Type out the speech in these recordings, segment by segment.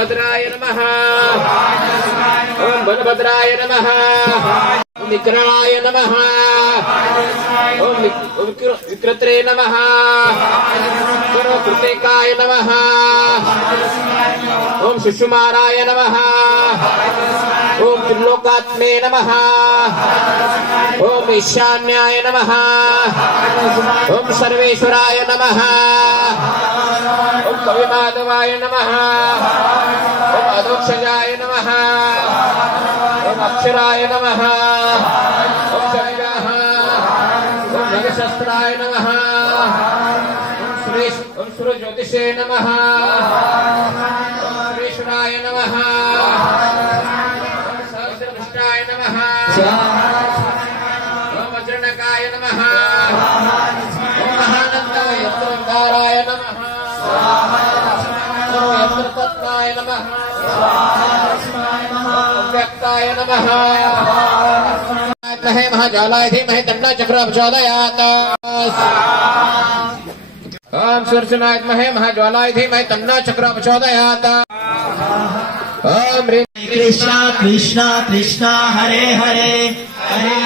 महाभद्राय नमः। ओम बलभद्राय नमः। ओम विकराय नमः। ओम विक्रत्रे नमः। कृतिकाय नमः। ओम सुषुमाराय नमः। ओम त्रिलोकात्मे नमः। ओम ईशान्याय नमः। ओम सर्वेश्वराय नमः। ओम कविमाधवाय नमः। ओम अधोक्षजाय नमः। ओम अक्षराय नमः। ओम शैवाः। ओम नगशस्त्राय नमः। ओम सुरज्योतिषे नमः। ओम सुरेश्वराय नमः। सहस्रदृष्टाय नमः। ओम वज्रणकाय नमः। ओम महानन्दाय यत्रंकाराय नमः। ओम यत्रतत्त्वाय नमः। व्यक्ताय नमः। महे महाज्वालाय धीमहि तन्नो चक्रः प्रचोदयात्। ओम सूर्यनाय महे महाज्वालाय धीमहि तन्नो चक्रः प्रचोदयात्। ओम कृष्णा कृष्णा कृष्णा हरे हरे हरे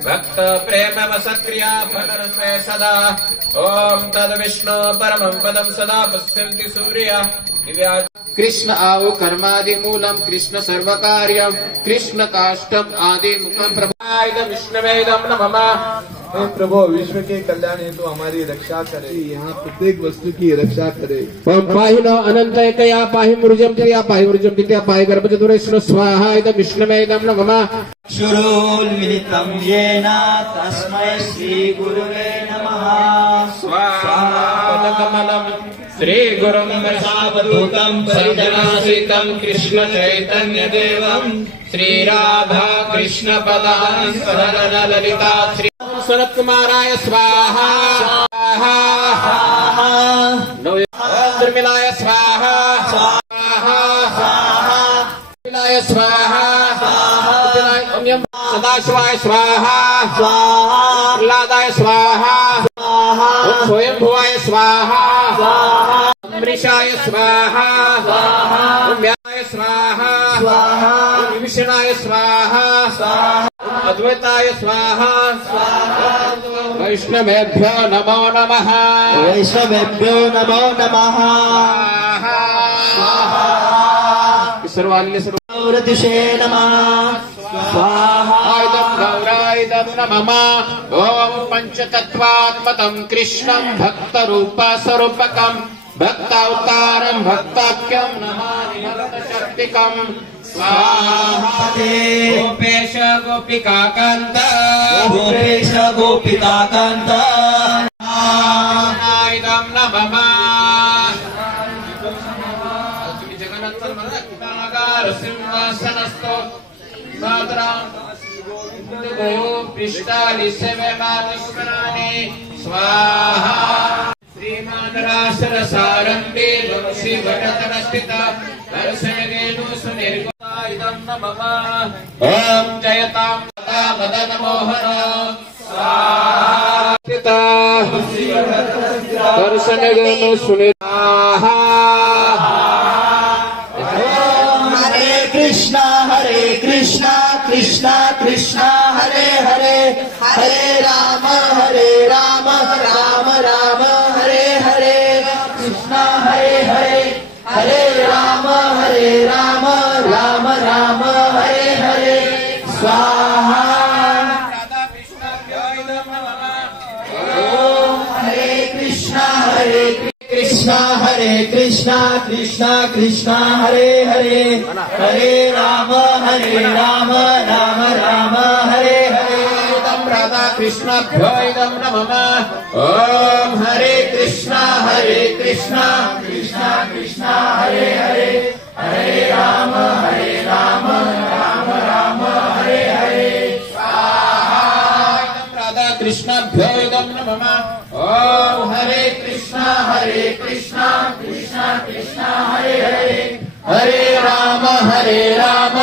भक्त प्रेम सक्रिया फलरसे सदा। ओम तद विष्णु परमं पदं सदा पश्यन्ति सूर्य। कृष्ण आउ कर्मादि मूलम कृष्ण सर्वकार्यम कृष्ण काष्ठम आदि मुखम प्रभाइद विष्णुवेदम नमः। प्रभु विश्व के कल्याण हेतु हमारी रक्षा करे। यहाँ प्रत्येक वस्तु की रक्षा करे। ओम पाहि नो अनंत एकया पाहि मुर्जम तिया पाहि मुर्जम तिया पाहि गर्भचतुरेश्वर स्वाहा इद विष्णुवेदम नमः। शुरोन्मिलितं येन तस्मै श्री गुरुवे नमः। स्वाहा पदकमलं श्री गुरुं सावधूतं परिजनासीतं कृष्ण चैतन्य देवं श्री राधा कृष्ण पदान् सहरन ललिता श्री शरद कुमाराय स्वाहा। स्वाहा दुर्मिलाय स्वाहा। स्वाहा मिलाय स्वाहा। सदाशिवाय स्वाहा। प्रह्लादाय स्वाहा। स्वयंभुवाय स्वाहा। अमृषाय स्वाहा। व्याय स्वाहा। विभीषणाय स्वाहा। अद्वैताय स्वाहा। वैष्णवेभ्यो नमो नमः। वैष्णवेभ्यो नमो नमः। सर्वाल्य सर्वदिशे नमः। स्वाहा गौरायदं नमः। ओम पंचतत्वात्मकं कृष्णं भक्तरूपस्वरूपकं भक्तावतारं भक्ताख्यं नमामि भक्तशक्तिकं। स्वाहा गोपेश गोपिकाकान्त गोपेश गोपिकाकान्त नारायणं नमः। जगन्नाथ सिंहासनस्थो पिष्टालि सेवमानुस्मरामि। स्वाहा श्रीमान रासरसारम्भे वंशी भटतनस्थिता दर्शनेनु सुनिर्गुणायदं नमः। ओम जयतां तथा मदन मोहन स्वाहा दर्शनेनु सुनिर्गुणाः। कृष्णा कृष्णा कृष्णा हरे हरे हरे राम राम राम हरे हरे कृष्णा हरे हरे हरे राम राम राम हरे हरे। स्वाहा ओम हरे कृष्णा हरे कृष्णा कृष्णा हरे हरे हरे राम राम राम हरे हरे। राधा कृष्णाभ्यो इदं नमः। ओम हरे कृष्णा कृष्णा हरे हरे हरे राम राम राम हरे हरे। स्वाहा राधा कृष्णाभ्यो इदं नमः। ओम हरे कृष्णा कृष्णा हरे हरे हरे राम राम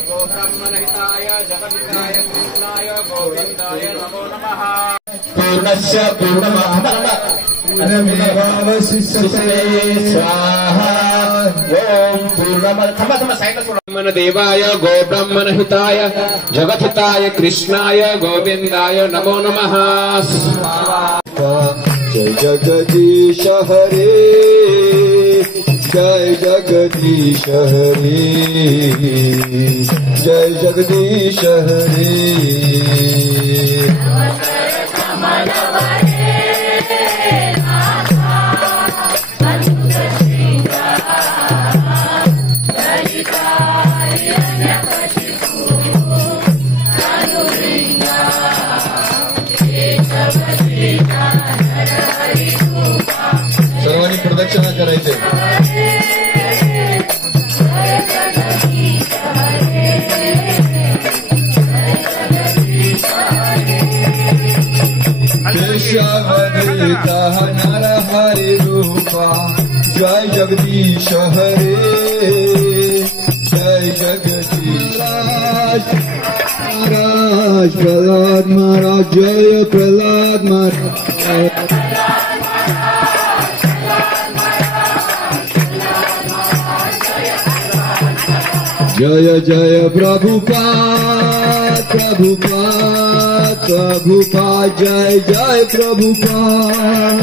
गोब्रह्मणहिताय जगद्धिताय कृष्णाय गोविन्दाय नमो नमः। पूर्णस्य पूर्णमावशिष्यते स्वाहा। ओम पूर्णमद देवाय गोब्रह्मणहिताय जगद्धिताय कृष्णाय गोविन्दाय नमो नमः। जय जगदीश हरे, जय जगदीश हरे, जय जगदीश हरे। सर्वांनी प्रदक्षिणा करायचे। केशवधृतः नरहरि रूपा, जय जगदीश हरे, जय जगदीश। महाराज प्रहलाद महाराज, जय प्रहलाद महाराज। जय जय प्रभुपाद प्रभुपाद प्रभुपाद, जय जय प्रभुपाद।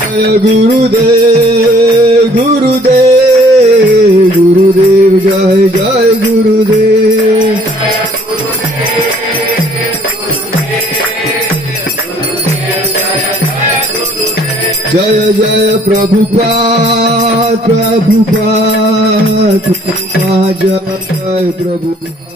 जय गुरुदेव गुरुदेव गुरुदेव, जय जय गुरुदेव। जय जय प्रभुपाद प्रभुपाद प्रभुपाद, जय जय प्रभुपाद।